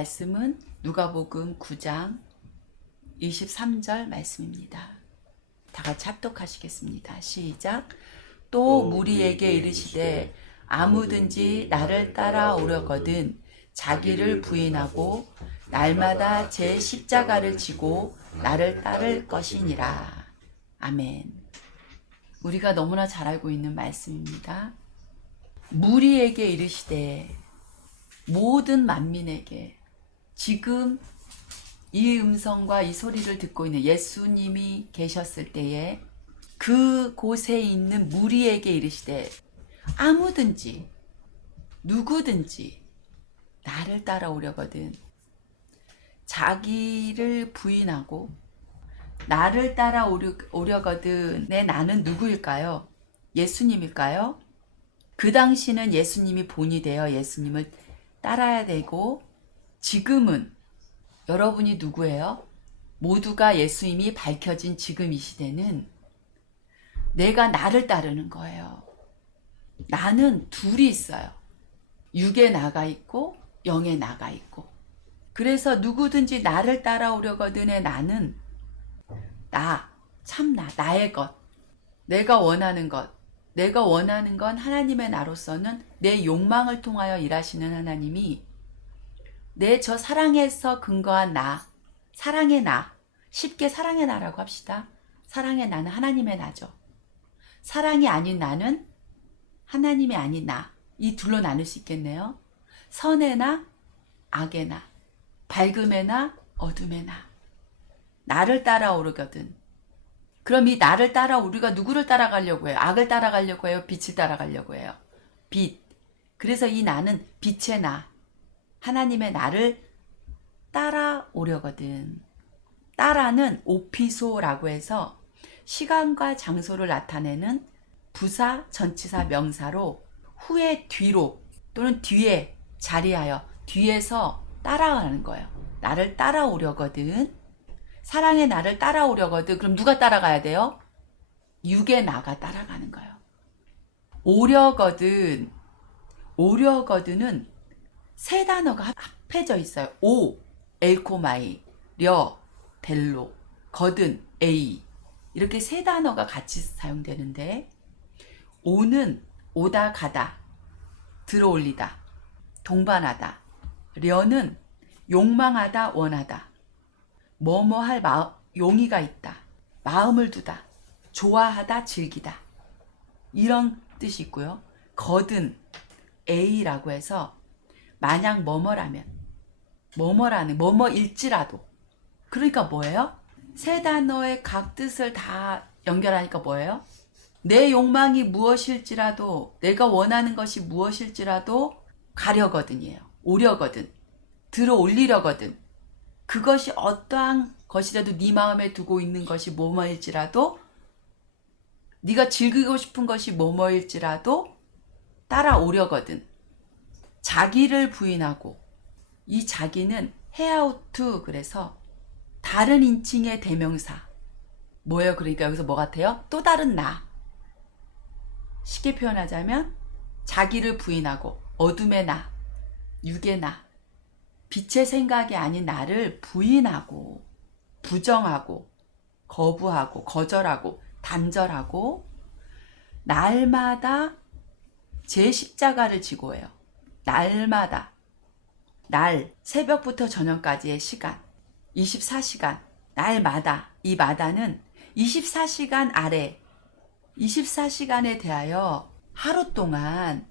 말씀은 누가복음 9장 23절 말씀입니다. 다 같이 합독하시겠습니다. 시작. 또 무리에게 이르시되 아무든지 나를 따라오려거든 자기를 부인하고 날마다 제 십자가를 지고 나를 따를 것이니라. 아멘. 우리가 너무나 잘 알고 있는 말씀입니다. 무리에게 이르시되 모든 만민에게 지금 이 음성과 이 소리를 듣고 있는 예수님이 계셨을 때에 그 곳에 있는 무리에게 이르시되 아무든지 누구든지 나를 따라오려거든 자기를 부인하고 나를 따라오려거든 내 나는 누구일까요? 예수님일까요? 그 당시는 예수님이 본이 되어 예수님을 따라야 되고 지금은 여러분이 누구예요? 모두가 예수님이 밝혀진 지금 이 시대는 내가 나를 따르는 거예요. 나는 둘이 있어요. 육에 나가 있고 영에 나가 있고. 그래서 누구든지 나를 따라오려거든의 나는 나, 참나, 나의 것, 내가 원하는 것, 내가 원하는 건 하나님의 나로서는 내 욕망을 통하여 일하시는 하나님이 내 저 사랑에서 근거한 나, 사랑의 나, 쉽게 사랑의 나라고 합시다. 사랑의 나는 하나님의 나죠. 사랑이 아닌 나는 하나님이 아닌 나, 이 둘로 나눌 수 있겠네요. 선의 나, 악의 나, 밝음의 나, 어둠의 나. 나를 따라오르거든. 그럼 이 나를 따라 우리가 누구를 따라가려고 해요? 악을 따라가려고 해요? 빛을 따라가려고 해요? 빛. 그래서 이 나는 빛의 나, 하나님의 나를 따라오려거든. 따라는 오피소라고 해서 시간과 장소를 나타내는 부사, 전치사, 명사로 후에 뒤로 또는 뒤에 자리하여 뒤에서 따라가는 거예요. 나를 따라오려거든. 사랑의 나를 따라오려거든. 그럼 누가 따라가야 돼요? 육의 나가 따라가는 거예요. 오려거든. 오려거든은 세 단어가 합- 합해져 있어요. 오, 엘코마이, 려, 델로, 거든, 에이. 이렇게 세 단어가 같이 사용되는데, 오는 오다 가다, 들어올리다, 동반하다. 려는 욕망하다, 원하다. 뭐뭐 할 마음, 용의가 있다. 마음을 두다. 좋아하다, 즐기다. 이런 뜻이 있고요. 거든, A라고 해서 만약 뭐뭐라면, 뭐뭐라는, 뭐뭐일지라도. 그러니까 뭐예요? 세 단어의 각 뜻을 다 연결하니까 뭐예요? 내 욕망이 무엇일지라도, 내가 원하는 것이 무엇일지라도 가려거든이에요. 오려거든. 들어 올리려거든. 그것이 어떠한 것이라도 네 마음에 두고 있는 것이 뭐뭐일지라도 네가 즐기고 싶은 것이 뭐뭐일지라도 따라오려거든. 자기를 부인하고 이 자기는 헤아우트 그래서 다른 인칭의 대명사 뭐예요? 그러니까 여기서 뭐 같아요? 또 다른 나. 쉽게 표현하자면 자기를 부인하고 어둠의 나, 육의 나, 빛의 생각이 아닌 나를 부인하고 부정하고 거부하고 거절하고 단절하고 날마다 제 십자가를 지고 해요. 날마다 날 새벽부터 저녁까지의 시간 24시간 날마다 이 마다는 24시간 아래 24시간에 대하여 하루 동안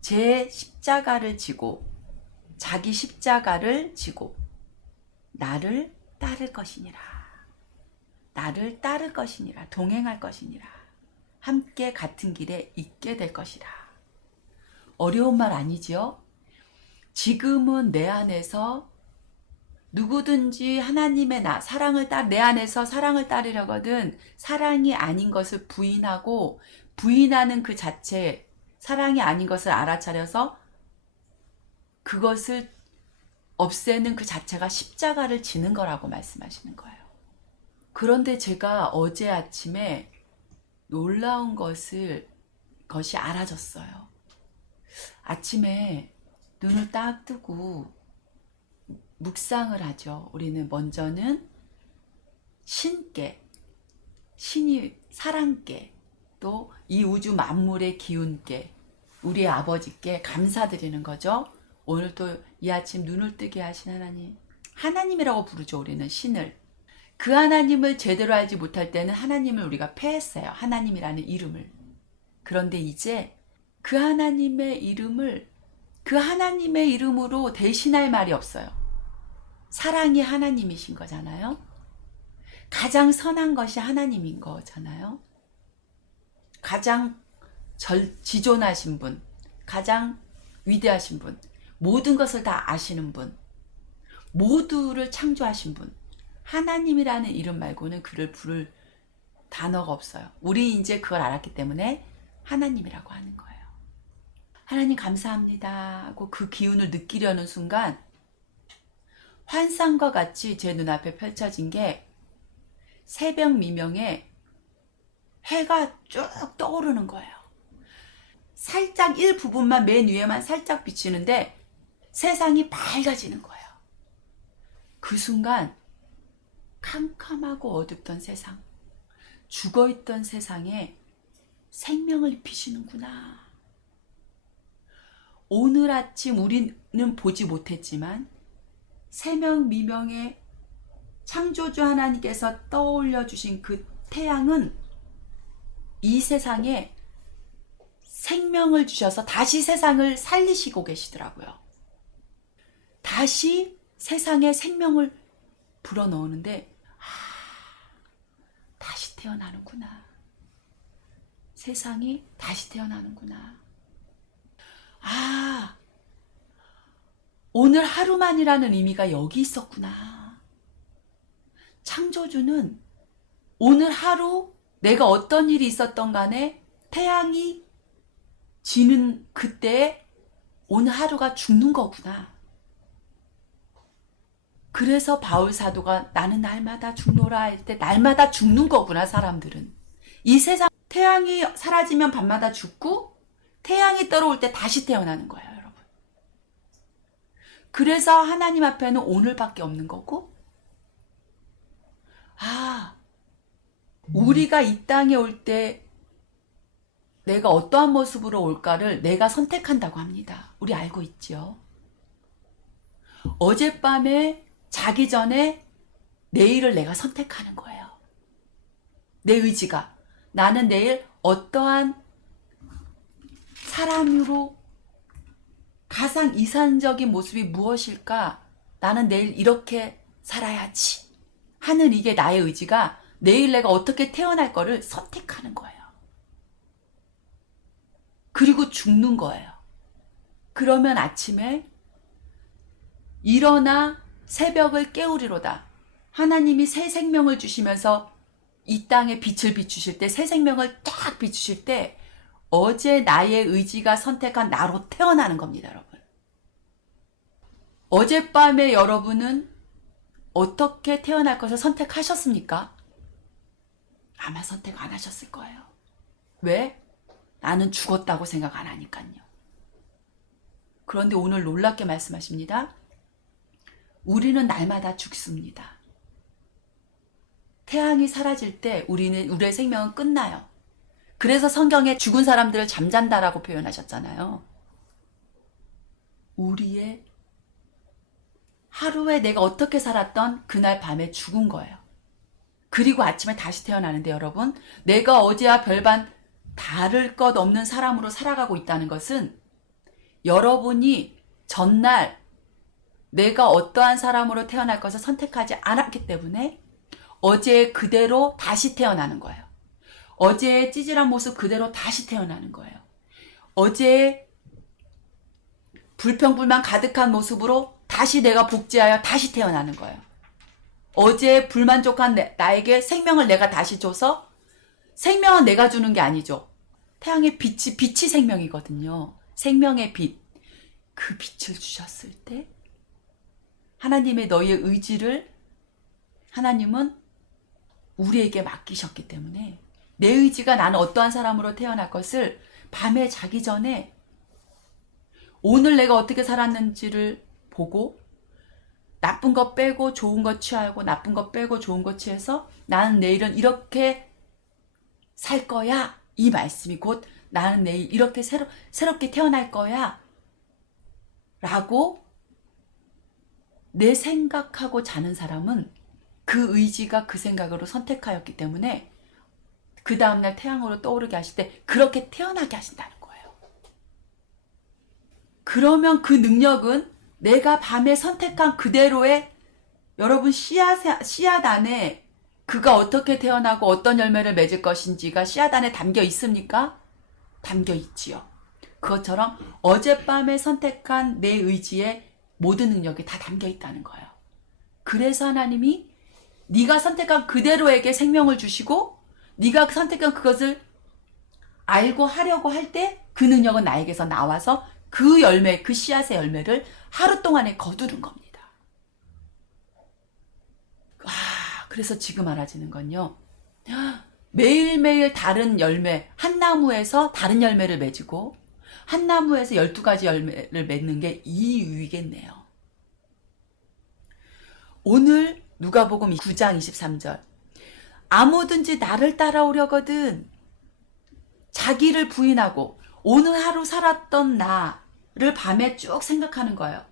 제 십자가를 지고 자기 십자가를 지고 나를 따를 것이니라. 나를 따를 것이니라. 동행할 것이니라. 함께 같은 길에 있게 될 것이라. 어려운 말 아니지요? 지금은 내 안에서 누구든지 하나님의 나, 사랑을 따, 내 안에서 사랑을 따르려거든 사랑이 아닌 것을 부인하고 부인하는 그 자체, 사랑이 아닌 것을 알아차려서 그것을 없애는 그 자체가 십자가를 지는 거라고 말씀하시는 거예요. 그런데 제가 어제 아침에 놀라운 것을 것이 알아졌어요. 아침에 눈을 딱 뜨고 묵상을 하죠. 우리는 먼저는 신께, 신이 사랑께, 또 이 우주 만물의 기운께, 우리 아버지께 감사드리는 거죠. 오늘 또 이 아침 눈을 뜨게 하신 하나님. 하나님이라고 부르죠, 우리는 신을. 그 하나님을 제대로 알지 못할 때는 하나님을 우리가 패했어요. 하나님이라는 이름을. 그런데 이제 그 하나님의 이름을 그 하나님의 이름으로 대신할 말이 없어요. 사랑이 하나님이신 거잖아요. 가장 선한 것이 하나님인 거잖아요. 가장 절, 지존하신 분, 가장 위대하신 분, 모든 것을 다 아시는 분, 모두를 창조하신 분, 하나님이라는 이름 말고는 그를 부를 단어가 없어요. 우리 이제 그걸 알았기 때문에 하나님이라고 하는 거예요. 하나님 감사합니다 하고 그 기운을 느끼려는 순간 환상과 같이 제 눈앞에 펼쳐진 게 새벽 미명에 해가 쭉 떠오르는 거예요. 살짝 일부분만 맨 위에만 살짝 비치는데 세상이 밝아지는 거예요. 그 순간 캄캄하고 어둡던 세상, 죽어있던 세상에 생명을 입히시는구나. 오늘 아침 우리는 보지 못했지만 새명 미명의 창조주 하나님께서 떠올려 주신 그 태양은 이 세상에 생명을 주셔서 다시 세상을 살리시고 계시더라고요. 다시 세상에 생명을 불어넣는데 아, 다시 태어나는구나. 세상이 다시 태어나는구나. 아, 오늘 하루만이라는 의미가 여기 있었구나. 창조주는 오늘 하루 내가 어떤 일이 있었던 간에 태양이 지는 그때에 오늘 하루가 죽는 거구나. 그래서 바울 사도가 나는 날마다 죽노라 할 때 날마다 죽는 거구나 사람들은. 이 세상 태양이 사라지면 밤마다 죽고 태양이 떨어올 때 다시 태어나는 거예요, 여러분. 그래서 하나님 앞에는 오늘밖에 없는 거고 아, 우리가 이 땅에 올 때 내가 어떠한 모습으로 올까를 내가 선택한다고 합니다. 우리 알고 있죠? 어젯밤에 자기 전에 내일을 내가 선택하는 거예요. 내 의지가. 나는 내일 어떠한 사람으로 가장 이상적인 모습이 무엇일까? 나는 내일 이렇게 살아야지. 하는 이게 나의 의지가 내일 내가 어떻게 태어날 거를 선택하는 거예요. 그리고 죽는 거예요. 그러면 아침에 일어나 새벽을 깨우리로다. 하나님이 새 생명을 주시면서 이 땅에 빛을 비추실 때, 새 생명을 딱 비추실 때, 어제 나의 의지가 선택한 나로 태어나는 겁니다, 여러분. 어젯밤에 여러분은 어떻게 태어날 것을 선택하셨습니까? 아마 선택 안 하셨을 거예요. 왜? 나는 죽었다고 생각 안 하니까요. 그런데 오늘 놀랍게 말씀하십니다. 우리는 날마다 죽습니다. 태양이 사라질 때 우리는 우리의 생명은 끝나요. 그래서 성경에 죽은 사람들을 잠잔다라고 표현하셨잖아요. 우리의 하루에 내가 어떻게 살았던 그날 밤에 죽은 거예요. 그리고 아침에 다시 태어나는데 여러분, 내가 어제와 별반 다를 것 없는 사람으로 살아가고 있다는 것은 여러분이 전날 내가 어떠한 사람으로 태어날 것을 선택하지 않았기 때문에 어제 그대로 다시 태어나는 거예요. 어제의 찌질한 모습 그대로 다시 태어나는 거예요. 어제의 불평불만 가득한 모습으로 다시 내가 복제하여 다시 태어나는 거예요. 어제 불만족한 내, 나에게 생명을 내가 다시 줘서 생명은 내가 주는 게 아니죠. 태양의 빛이, 빛이 생명이거든요. 생명의 빛. 그 빛을 주셨을 때, 하나님의 너희의 의지를 하나님은 우리에게 맡기셨기 때문에, 내 의지가 나는 어떠한 사람으로 태어날 것을 밤에 자기 전에 오늘 내가 어떻게 살았는지를 보고, 나쁜 거 빼고 좋은 거 취하고 나쁜 거 빼고 좋은 거 취해서 나는 내일은 이렇게 살 거야. 이 말씀이 곧 나는 내일 이렇게 새로, 새롭게 태어날 거야. 라고 내 생각하고 자는 사람은 그 의지가 그 생각으로 선택하였기 때문에 그 다음날 태양으로 떠오르게 하실 때 그렇게 태어나게 하신다는 거예요. 그러면 그 능력은 내가 밤에 선택한 그대로의 여러분 씨앗, 씨앗 안에 그가 어떻게 태어나고 어떤 열매를 맺을 것인지가 씨앗 안에 담겨 있습니까? 담겨 있지요. 그것처럼 어젯밤에 선택한 내 의지에 모든 능력이 다 담겨 있다는 거예요. 그래서 하나님이 네가 선택한 그대로에게 생명을 주시고 네가 선택한 그것을 알고 하려고 할 때 그 능력은 나에게서 나와서 그 열매, 그 씨앗의 열매를 하루 동안에 거두는 겁니다. 아, 그래서 지금 알아지는 건요. 매일매일 다른 열매, 한 나무에서 다른 열매를 맺고 한 나무에서 12가지 열매를 맺는 게 이 이유이겠네요. 오늘 누가복음 9장 23절 아무든지 나를 따라오려거든. 자기를 부인하고 오늘 하루 살았던 나를 밤에 쭉 생각하는 거예요.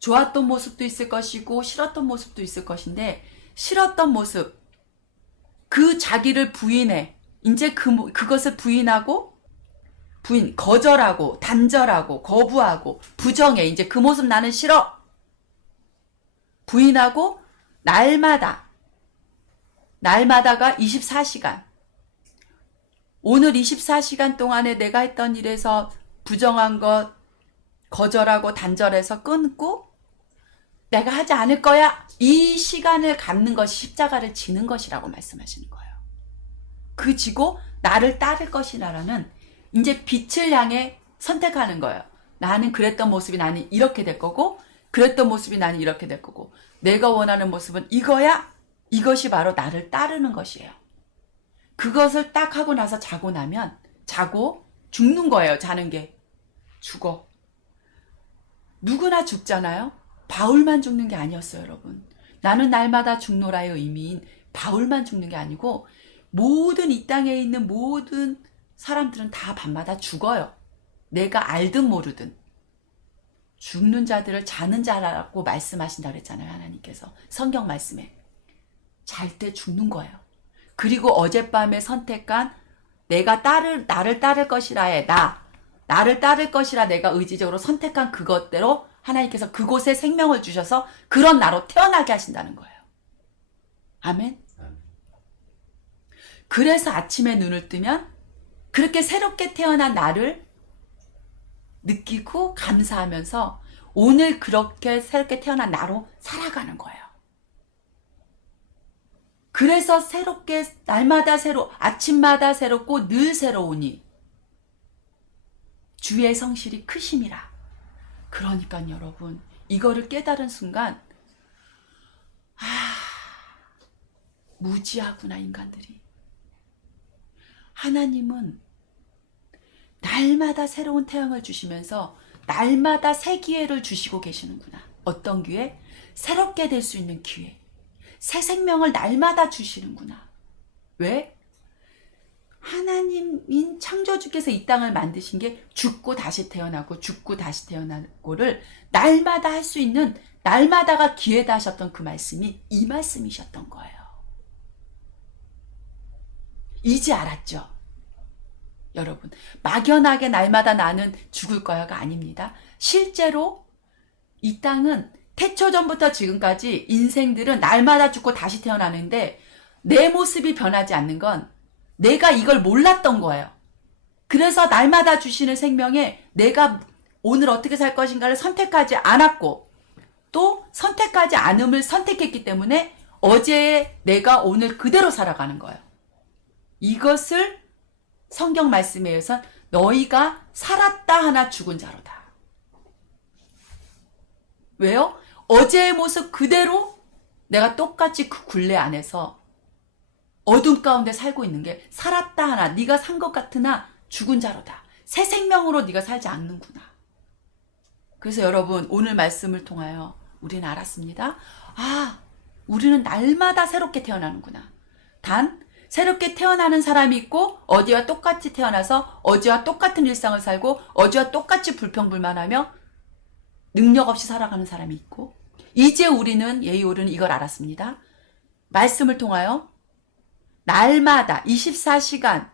좋았던 모습도 있을 것이고 싫었던 모습도 있을 것인데 싫었던 모습 그 자기를 부인해. 이제 그 모- 그것을 부인하고 부인 거절하고 단절하고 거부하고 부정해. 이제 그 모습 나는 싫어. 부인하고 날마다 날마다가 24시간 오늘 24시간 동안에 내가 했던 일에서 부정한 것 거절하고 단절해서 끊고 내가 하지 않을 거야 이 시간을 갖는 것이 십자가를 지는 것이라고 말씀하시는 거예요. 그 지고 나를 따를 것이라는 이제 빛을 향해 선택하는 거예요. 나는 그랬던 모습이 나는 이렇게 될 거고 그랬던 모습이 나는 이렇게 될 거고 내가 원하는 모습은 이거야 이것이 바로 나를 따르는 것이에요. 그것을 딱 하고 나서 자고 나면 자고 죽는 거예요. 자는 게 죽어. 누구나 죽잖아요. 바울만 죽는 게 아니었어요, 여러분. 나는 날마다 죽노라의 의미인 바울만 죽는 게 아니고 모든 이 땅에 있는 모든 사람들은 다 밤마다 죽어요. 내가 알든 모르든 죽는 자들을 자는 자라고 말씀하신다 그랬잖아요, 하나님께서. 성경 말씀에. 잘 때 죽는 거예요. 그리고 어젯밤에 선택한 내가 따를 나를 따를 것이라에 나 나를 따를 것이라 내가 의지적으로 선택한 그것대로 하나님께서 그곳에 생명을 주셔서 그런 나로 태어나게 하신다는 거예요. 아멘. 그래서 아침에 눈을 뜨면 그렇게 새롭게 태어난 나를 느끼고 감사하면서 오늘 그렇게 새롭게 태어난 나로 살아가는 거예요. 그래서 새롭게 날마다 새로 아침마다 새롭고 늘 새로우니 주의 성실이 크심이라. 그러니까 여러분 이거를 깨달은 순간 아 무지하구나 인간들이. 하나님은 날마다 새로운 태양을 주시면서 날마다 새 기회를 주시고 계시는구나. 어떤 기회? 새롭게 될 수 있는 기회. 새 생명을 날마다 주시는구나. 왜? 하나님인 창조주께서 이 땅을 만드신 게 죽고 다시 태어나고 죽고 다시 태어나고를 날마다 할 수 있는 날마다가 기회다 하셨던 그 말씀이 이 말씀이셨던 거예요. 이제 알았죠? 여러분, 막연하게 날마다 나는 죽을 거야가 아닙니다. 실제로 이 땅은 태초 전부터 지금까지 인생들은 날마다 죽고 다시 태어나는데 내 모습이 변하지 않는 건 내가 이걸 몰랐던 거예요. 그래서 날마다 주시는 생명에 내가 오늘 어떻게 살 것인가를 선택하지 않았고 또 선택하지 않음을 선택했기 때문에 어제의 내가 오늘 그대로 살아가는 거예요. 이것을 성경 말씀에 의해서 너희가 살았다 하나 죽은 자로다. 왜요? 어제의 모습 그대로 내가 똑같이 그 굴레 안에서 어둠 가운데 살고 있는 게 살았다 하나 네가 산 것 같으나 죽은 자로다. 새 생명으로 네가 살지 않는구나. 그래서 여러분 오늘 말씀을 통하여 우리는 알았습니다. 아, 우리는 날마다 새롭게 태어나는구나. 단, 새롭게 태어나는 사람이 있고, 어제와 똑같이 태어나서 어제와 똑같은 일상을 살고, 어제와 똑같이 불평불만하며, 능력 없이 살아가는 사람이 있고, 이제 우리는 예의 오르는 이걸 알았습니다. 말씀을 통하여 날마다 24시간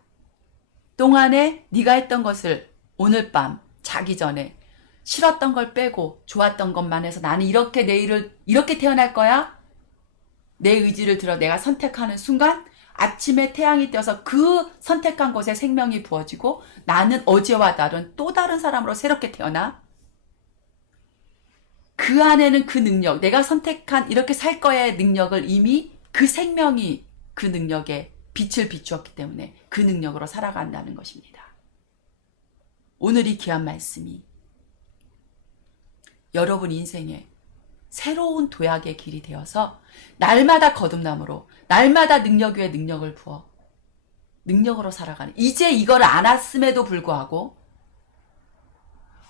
동안에 네가 했던 것을 오늘 밤 자기 전에 싫었던 걸 빼고 좋았던 것만 해서 나는 이렇게 내일을 이렇게 태어날 거야. 내 의지를 들어 내가 선택하는 순간 아침에 태양이 떠서 그 선택한 곳에 생명이 부어지고 나는 어제와 다른 또 다른 사람으로 새롭게 태어나 그 안에는 그 능력, 내가 선택한 이렇게 살 거야의 능력을 이미 그 생명이 그 능력에 빛을 비추었기 때문에 그 능력으로 살아간다는 것입니다. 오늘 이 귀한 말씀이 여러분 인생에 새로운 도약의 길이 되어서 날마다 거듭남으로 날마다 능력 위에 능력을 부어 능력으로 살아가는 이제 이걸 알았음에도 불구하고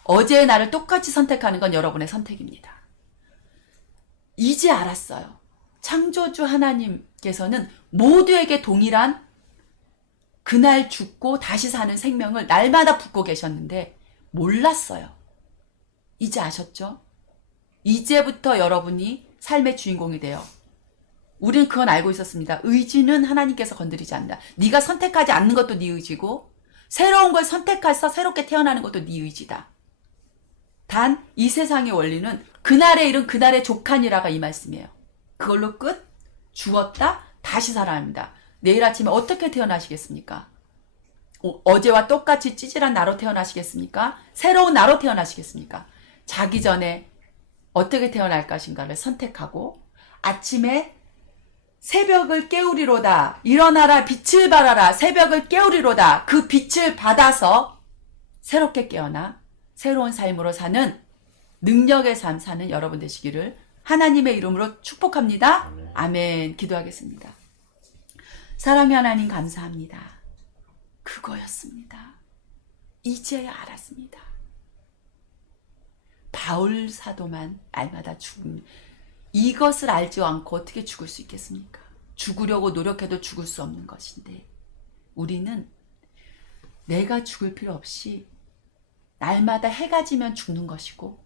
어제의 나를 똑같이 선택하는 건 여러분의 선택입니다. 이제 알았어요. 창조주 하나님께서는 모두에게 동일한 그날 죽고 다시 사는 생명을 날마다 붓고 계셨는데 몰랐어요. 이제 아셨죠? 이제부터 여러분이 삶의 주인공이 돼요. 우리는 그건 알고 있었습니다. 의지는 하나님께서 건드리지 않는다. 네가 선택하지 않는 것도 네 의지고 새로운 걸 선택해서 새롭게 태어나는 것도 네 의지다. 단 이 세상의 원리는 그날의 일은 그날의 족한이라가 이 말씀이에요. 그걸로 끝 죽었다 다시 살아납니다. 내일 아침에 어떻게 태어나시겠습니까? 어, 어제와 똑같이 찌질한 나로 태어나시겠습니까? 새로운 나로 태어나시겠습니까? 자기 전에 어떻게 태어날 것인가를 선택하고 아침에 새벽을 깨우리로다. 일어나라 빛을 발하라. 새벽을 깨우리로다. 그 빛을 받아서 새롭게 깨어나 새로운 삶으로 사는 능력의 삶 사는 여러분 되시기를 하나님의 이름으로 축복합니다. 아멘. 기도하겠습니다. 사랑의 하나님 감사합니다. 그거였습니다. 이제야 알았습니다. 바울 사도만 날마다 죽음. 이것을 알지 않고 어떻게 죽을 수 있겠습니까? 죽으려고 노력해도 죽을 수 없는 것인데 우리는 내가 죽을 필요 없이 날마다 해가 지면 죽는 것이고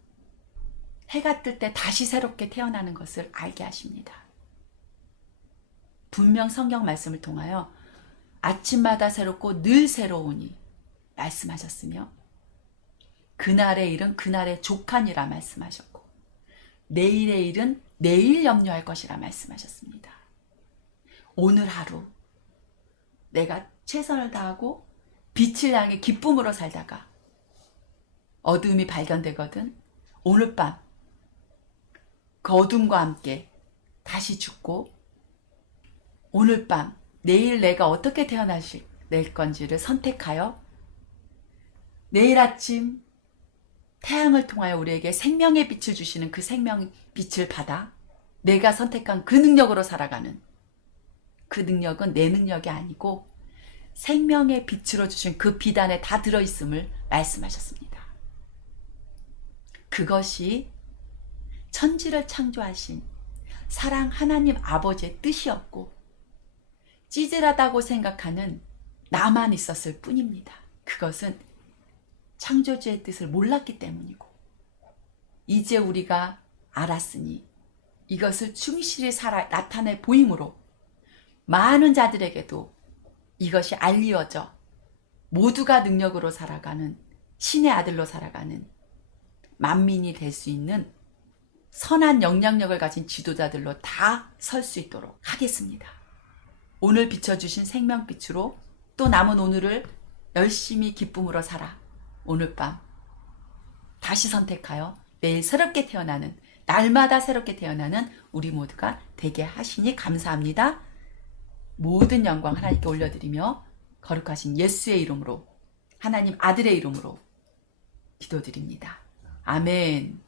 해가 뜰 때 다시 새롭게 태어나는 것을 알게 하십니다. 분명 성경 말씀을 통하여 아침마다 새롭고 늘 새로우니 말씀하셨으며 그날의 일은 그날의 족한이라 말씀하셨고 내일의 일은 내일 염려할 것이라 말씀하셨습니다. 오늘 하루 내가 최선을 다하고 빛을 향해 기쁨으로 살다가 어둠이 발견되거든 오늘 밤 그 어둠과 함께 다시 죽고 오늘 밤 내일 내가 어떻게 태어나실 낼 건지를 선택하여 내일 아침 태양을 통하여 우리에게 생명의 빛을 주시는 그 생명 빛을 받아 내가 선택한 그 능력으로 살아가는 그 능력은 내 능력이 아니고 생명의 빛으로 주신 그 빛 안에 다 들어있음을 말씀하셨습니다. 그것이 천지를 창조하신 사랑 하나님 아버지의 뜻이었고 찌질하다고 생각하는 나만 있었을 뿐입니다. 그것은 창조주의 뜻을 몰랐기 때문이고 이제 우리가 알았으니 이것을 충실히 살아 나타내 보임으로 많은 자들에게도 이것이 알리어져 모두가 능력으로 살아가는 신의 아들로 살아가는 만민이 될 수 있는 선한 영향력을 가진 지도자들로 다 설 수 있도록 하겠습니다. 오늘 비춰주신 생명빛으로 또 남은 오늘을 열심히 기쁨으로 살아 오늘 밤 다시 선택하여 내일 새롭게 태어나는 날마다 새롭게 태어나는 우리 모두가 되게 하시니 감사합니다. 모든 영광 하나님께 올려드리며 거룩하신 예수의 이름으로 하나님 아들의 이름으로 기도드립니다. 아멘.